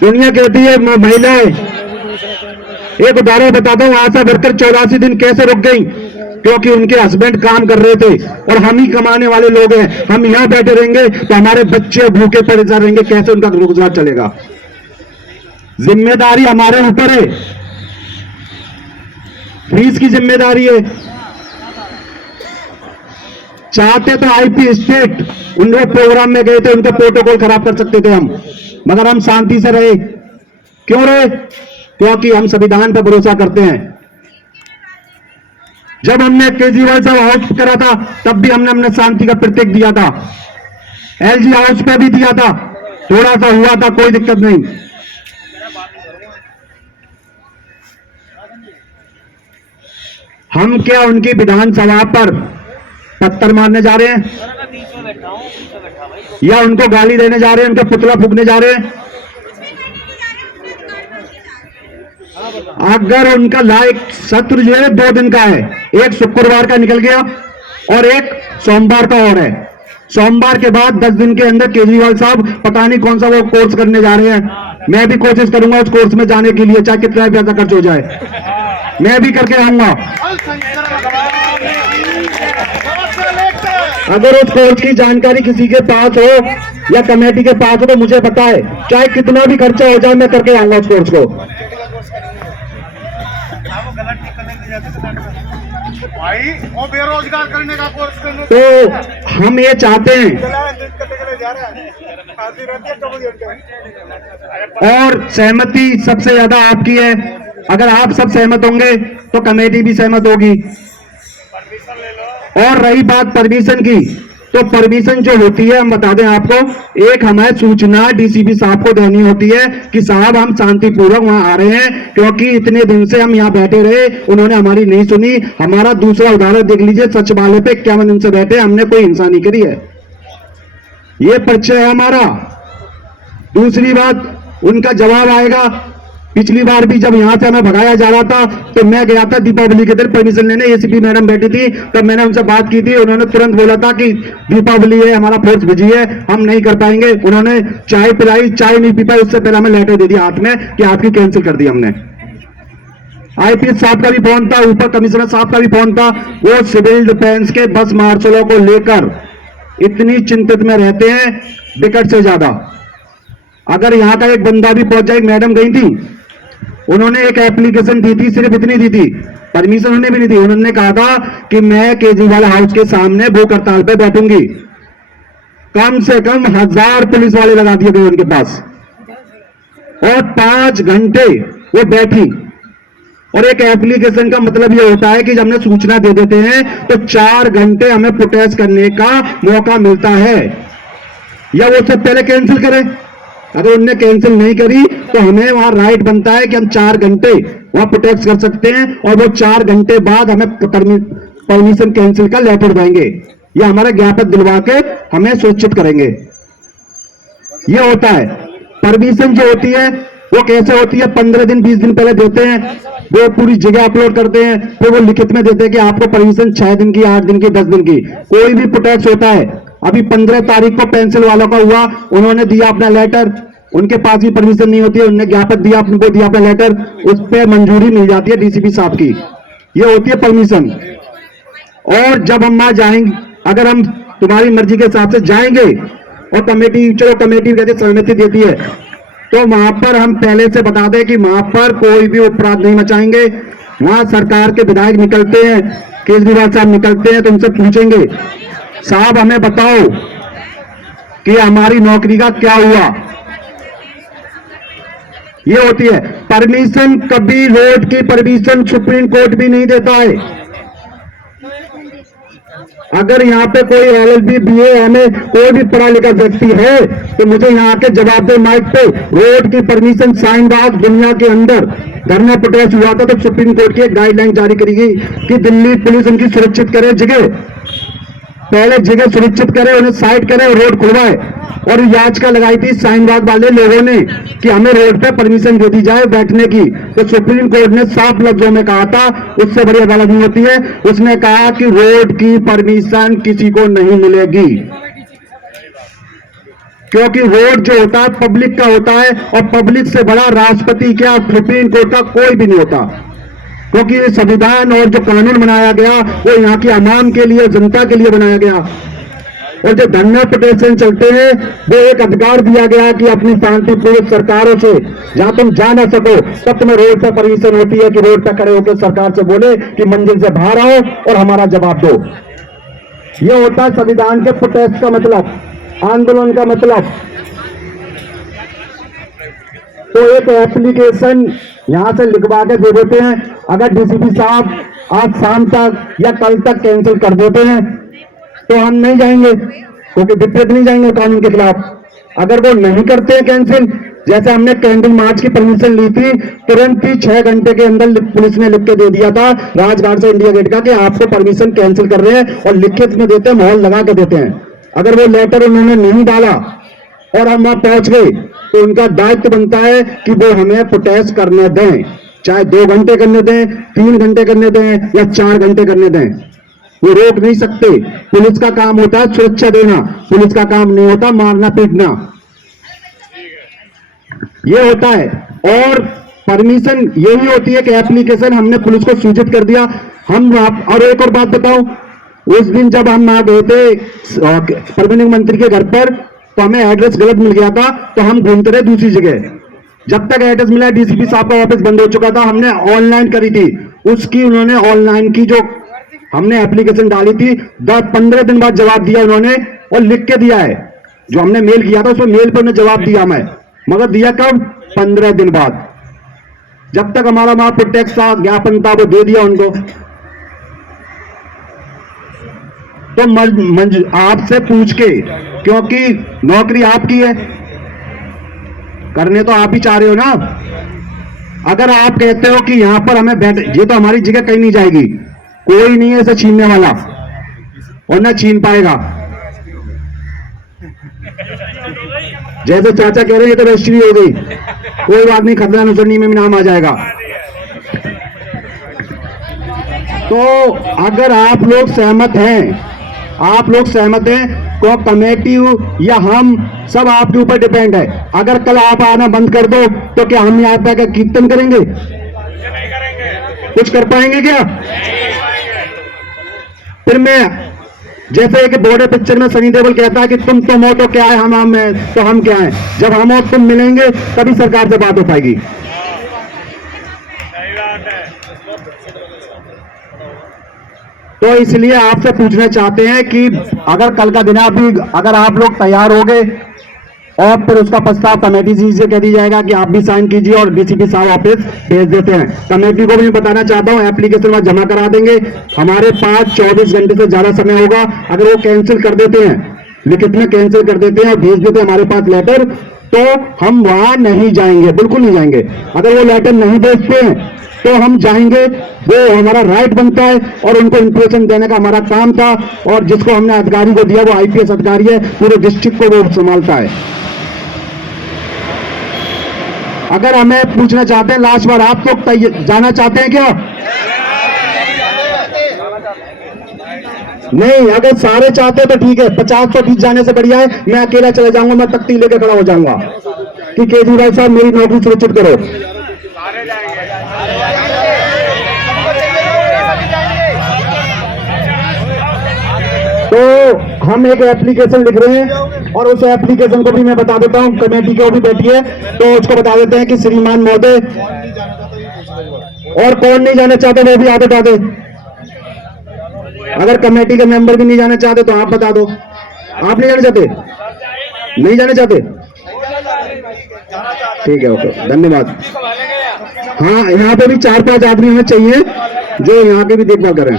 दुनिया कहती है महिलाएं, एक उदाहरण बताता हूं, आशा वर्कर 84 दिन कैसे रुक गई, क्योंकि उनके हस्बैंड काम कर रहे थे और हम ही कमाने वाले लोग हैं। हम यहां बैठे रहेंगे तो हमारे बच्चे भूखे परेशान रहेंगे, कैसे उनका रोजगार चलेगा? जिम्मेदारी हमारे ऊपर है, फीस की जिम्मेदारी है। चाहते तो आईपी स्टेट उनके प्रोग्राम में गए थे, उनके प्रोटोकॉल खराब कर सकते थे हम, मगर हम शांति से रहे। क्यों रहे? क्योंकि हम संविधान पर भरोसा करते हैं। जब हमने केजरीवाल साहब हाउस करा था तब भी हमने अपने शांति का प्रतीक दिया था, एलजी हाउस पे भी दिया था, थोड़ा सा हुआ था, कोई दिक्कत नहीं। हम क्या उनकी विधानसभा पर पत्थर मारने जा रहे हैं या उनको गाली देने जा रहे हैं, उनका पुतला फूकने जा रहे हैं? अगर उनका लाइक सत्र जो है 2 दिन का है, एक शुक्रवार का निकल गया और एक सोमवार का और है। सोमवार के बाद 10 दिन के अंदर केजरीवाल साहब पता नहीं कौन सा वो कोर्स करने जा रहे हैं। मैं भी कोशिश करूंगा उस कोर्स में जाने के लिए, चाहे कितना पैसा खर्च हो जाए, मैं भी करके आऊंगा। अगर उस कोर्स की जानकारी किसी के पास हो या कमेटी के पास हो तो मुझे बताए, चाहे कितना भी खर्चा हो जाए, मैं करके आऊंगा उस कोर्स को। भाई वो बेरोजगार करने का कोर्स करने तो हम ये चाहते हैं, और सहमति सबसे ज्यादा आपकी है। अगर आप सब सहमत होंगे तो कमेटी भी सहमत होगी। और रही बात परमिशन की, तो परमिशन जो होती है, हम बता दें आपको, एक हमें सूचना डीसीपी साहब को देनी होती है कि साहब हम शांतिपूर्वक वहां आ रहे हैं, क्योंकि इतने दिन से हम यहां बैठे रहे, उन्होंने हमारी नहीं सुनी। हमारा दूसरा उदाहरण देख लीजिए, सचिवालय पे 51 दिन से बैठे, हमने कोई हिंसा नहीं करी है, ये परिचय है हमारा। दूसरी बात, उनका जवाब आएगा। पिछली बार भी जब यहां से हमें भगाया जा रहा था तो मैं गया था दीपावली के दिन परमिशन लेने, एसीपी मैडम बैठी थी, तब मैंने उनसे बात की थी। उन्होंने तुरंत बोला था कि दीपावली है, हमारा फोर्स बिजी है, हम नहीं कर पाएंगे। उन्होंने चाय पिलाई, चाय नहीं पी पाई, उससे पहले हमें लेटर दे दिया हाथ में कि आपकी कैंसिल कर दी हमने। आईपीएस साहब का भी फोन था, ऊपर कमिश्नर साहब का भी फोन था, वो सिविल डिफेंस के बस मार्शलों को लेकर इतनी चिंतित में रहते हैं विकट से ज्यादा। अगर यहां का एक बंदा भी पहुंच जाए, मैडम गई थी, उन्होंने एक एप्लीकेशन दी थी, सिर्फ इतनी दी थी, परमिशन उन्होंने भी नहीं दी। उन्होंने कहा था कि मैं केजरीवाल हाउस के सामने भूख हड़ताल पे बैठूंगी। कम से कम 1000 पुलिस वाले लगा दिए गए उनके पास, और 5 घंटे वो बैठी। और एक एप्लीकेशन का मतलब ये होता है कि जब हमने सूचना दे देते हैं तो 4 घंटे हमें प्रोटेस्ट करने का मौका मिलता है, या वो उससे पहले कैंसिल करें। अगर उनने कैंसिल नहीं करी तो हमें वहां राइट बनता है कि हम 4 घंटे वहां प्रोटेस्ट कर सकते हैं, और वो 4 घंटे बाद हमें परमिशन कैंसिल का लेटर देंगे या हमारा ज्ञापन दिलवा के हमें सूचित करेंगे। ये होता है। परमिशन जो होती है वो कैसे होती है, 15 दिन 20 दिन पहले देते हैं, वो पूरी जगह अपलोड करते हैं, फिर वो लिखित में देते हैं कि आपको परमिशन 6 दिन की, 8 दिन की, 10 दिन की। कोई भी प्रोटेस्ट होता है, अभी 15 तारीख को पेंसिल वालों का हुआ, उन्होंने दिया अपना लेटर, उनके पास भी परमिशन नहीं होती है, उन्होंने ज्ञापन दिया, उनको दिया अपना लेटर, उस पर मंजूरी मिल जाती है डीसीपी साहब की। ये होती है परमिशन। और जब हम वहां जाएंगे, अगर हम तुम्हारी मर्जी के हिसाब से जाएंगे और कमेटी, चलो कमेटी कहते सहमति देती है, तो वहां पर हम पहले से बता दें कि वहां पर कोई भी अपराध नहीं मचाएंगे। वहां सरकार के विधायक निकलते हैं, केजरीवाल साहब निकलते हैं, तो उनसे पूछेंगे साहब हमें बताओ कि हमारी नौकरी का क्या हुआ। ये होती है परमिशन। कभी रोड की परमिशन सुप्रीम कोर्ट भी नहीं देता है। अगर यहाँ पे कोई LLB BA MA कोई भी पढ़ा लिखा व्यक्ति है तो मुझे यहाँ के जवाब दे माइक पे, रोड की परमिशन शाहीनबाग दुनिया के अंदर धरना प्रोटेस्ट हुआ था तो सुप्रीम कोर्ट की एक गाइडलाइन जारी करी गई कि दिल्ली पुलिस उनकी सुरक्षित करे, जगह पहले जगह सुरक्षित करे, उन्हें साइड करे और रोड खुलवाए। और याचिका लगाई थी शाहीनबाग वाले लोगों ने कि हमें रोड पे परमिशन दे दी जाए बैठने की, तो सुप्रीम कोर्ट ने साफ लफ्जों में कहा था, उससे बड़ी अदालत नहीं होती है, उसने कहा कि रोड की परमिशन किसी को नहीं मिलेगी। क्योंकि वोट जो होता है पब्लिक का होता है, और पब्लिक से बड़ा राष्ट्रपति क्या सुप्रीम कोर्ट का कोई भी नहीं होता, क्योंकि ये संविधान और जो कानून बनाया गया वो यहाँ की आवाम के लिए, जनता के लिए बनाया गया। और जो धरना प्रदर्शन चलते हैं वो एक अधिकार दिया गया कि अपनी शांतिपूर्वक सरकारों से, जहां तुम जा ना सको तब तुम्हें रोड पर परमिशन होती है कि रोड पर खड़े होकर सरकार से बोले कि मंजिल से बाहर आओ और हमारा जवाब दो। ये होता है संविधान के प्रोटेस्ट का मतलब, आंदोलन का मतलब। तो एक एप्लीकेशन यहां से लिखवा के दे देते हैं, अगर डीसीपी साहब आज शाम तक या कल तक कैंसिल कर देते हैं तो हम नहीं जाएंगे, क्योंकि विपरीत नहीं जाएंगे कानून के खिलाफ। अगर वो नहीं करते हैं कैंसिल, जैसे हमने कैंडल मार्च की परमिशन ली थी, तुरंत ही 6 घंटे के अंदर पुलिस ने लिख के दे दिया था राजघाट से इंडिया गेट का कि आपको परमिशन कैंसिल कर रहे हैं, और लिखित में देते हैं, मोहर लगा के देते हैं। अगर वो लेटर उन्होंने नहीं डाला और हम वहां पहुंच गए तो उनका दायित्व बनता है कि वो हमें प्रोटेस्ट करने दें, चाहे 2 घंटे करने दें, 3 घंटे करने दें या 4 घंटे करने दें, वो रोक नहीं सकते। पुलिस का काम होता है सुरक्षा देना, पुलिस का काम नहीं होता मारना पीटना, ये होता है। और परमिशन यही होती है कि एप्लीकेशन हमने पुलिस को सूचित कर दिया। हम और एक और बात बताऊं, उस दिन जब हम आ गए थे परमानेंट मंत्री के घर पर तो हमें एड्रेस गलत मिल गया था, तो हम घूमते रहे दूसरी जगह। जब तक एड्रेस मिला, डीसीपी साहब का ऑफिस बंद हो चुका था, हमने ऑनलाइन करी थी उसकी, उन्होंने ऑनलाइन की जो हमने एप्लीकेशन डाली थी 10-15 दिन बाद जवाब दिया उन्होंने, और लिख के दिया है। जो हमने मेल किया था उसमें मेल पर उन्होंने जवाब दिया, मैं मगर दिया कब? 15 दिन बाद। जब तक हमारा वहां प्रोटेक्ट था, ज्ञापन था, वो दे दिया उनको। तो आपसे पूछ के, क्योंकि नौकरी आपकी है, करने तो आप ही चाह रहे हो ना। अगर आप कहते हो कि यहां पर हमें बैठ, ये तो हमारी जगह कहीं नहीं जाएगी, कोई नहीं है इसे छीनने वाला और ना छीन पाएगा। जैसे चाचा कह रहे हैं ये तो रजिस्ट्री हो गई, कोई बात नहीं, खतरा नुसरनी में नाम आ जाएगा। तो अगर आप लोग सहमत हैं, तो कमेटी या हम सब आपके ऊपर डिपेंड है। अगर कल आप आना बंद कर दो तो क्या हम यहाँ पे कीर्तन करेंगे? कुछ कर पाएंगे क्या? फिर मैं, जैसे एक बॉर्डर पिक्चर में सनी देओल कहता है कि तुम हो तो क्या है, हम हैं तो हम क्या हैं। जब हम और तुम मिलेंगे तभी सरकार से बात हो पाएगी। तो इसलिए आपसे पूछना चाहते हैं कि अगर कल का दिन अगर आप लोग तैयार हो गए, और फिर उसका प्रस्ताव कमेटी जी से कह दी जाएगा कि आप भी साइन कीजिए और डीसीपी साहब ऑफिस भेज देते हैं। कमेटी को भी बताना चाहता हूं, एप्लीकेशन वहां जमा करा देंगे, हमारे पास 24 घंटे से ज्यादा समय होगा। अगर वो कैंसिल कर देते हैं, लिखित में कैंसिल कर देते हैं और भेज देते हैं हमारे पास लेटर, तो हम वहां नहीं जाएंगे, बिल्कुल नहीं जाएंगे। अगर वो लेटर नहीं भेजते हैं तो हम जाएंगे, वो हमारा राइट बनता है, और उनको इंफॉर्मेशन देने का हमारा काम था। और जिसको हमने अधिकारी को दिया वो आईपीएस अधिकारी है, पूरे डिस्ट्रिक्ट को वो संभालता है। अगर हमें पूछना चाहते हैं लास्ट बार, आप लोग जाना चाहते हैं क्या? नहीं, अगर सारे चाहते तो ठीक है, 50 तो 20 जाने से बढ़िया है मैं अकेला चले जाऊंगा, मैं तख्ती लेके खड़ा हो जाऊंगा कि केजरीवाल साहब मेरी नौकरी सुरक्षित करो। तो हम एक एप्लीकेशन लिख रहे हैं, और उस एप्लीकेशन को भी मैं बता देता हूं, कमेटी को भी बैठी है तो उसको बता देते हैं कि श्रीमान महोदय, और कौन नहीं जाना चाहते वो भी आप बता दे। अगर कमेटी के मेंबर भी नहीं जाना चाहते तो आप बता दो। आप नहीं जाना चाहते? नहीं जाना चाहते? ठीक है, ओके, धन्यवाद। हाँ, यहाँ पे भी 4-5 आदमी हमें चाहिए जो यहाँ के भी देखभाल करें।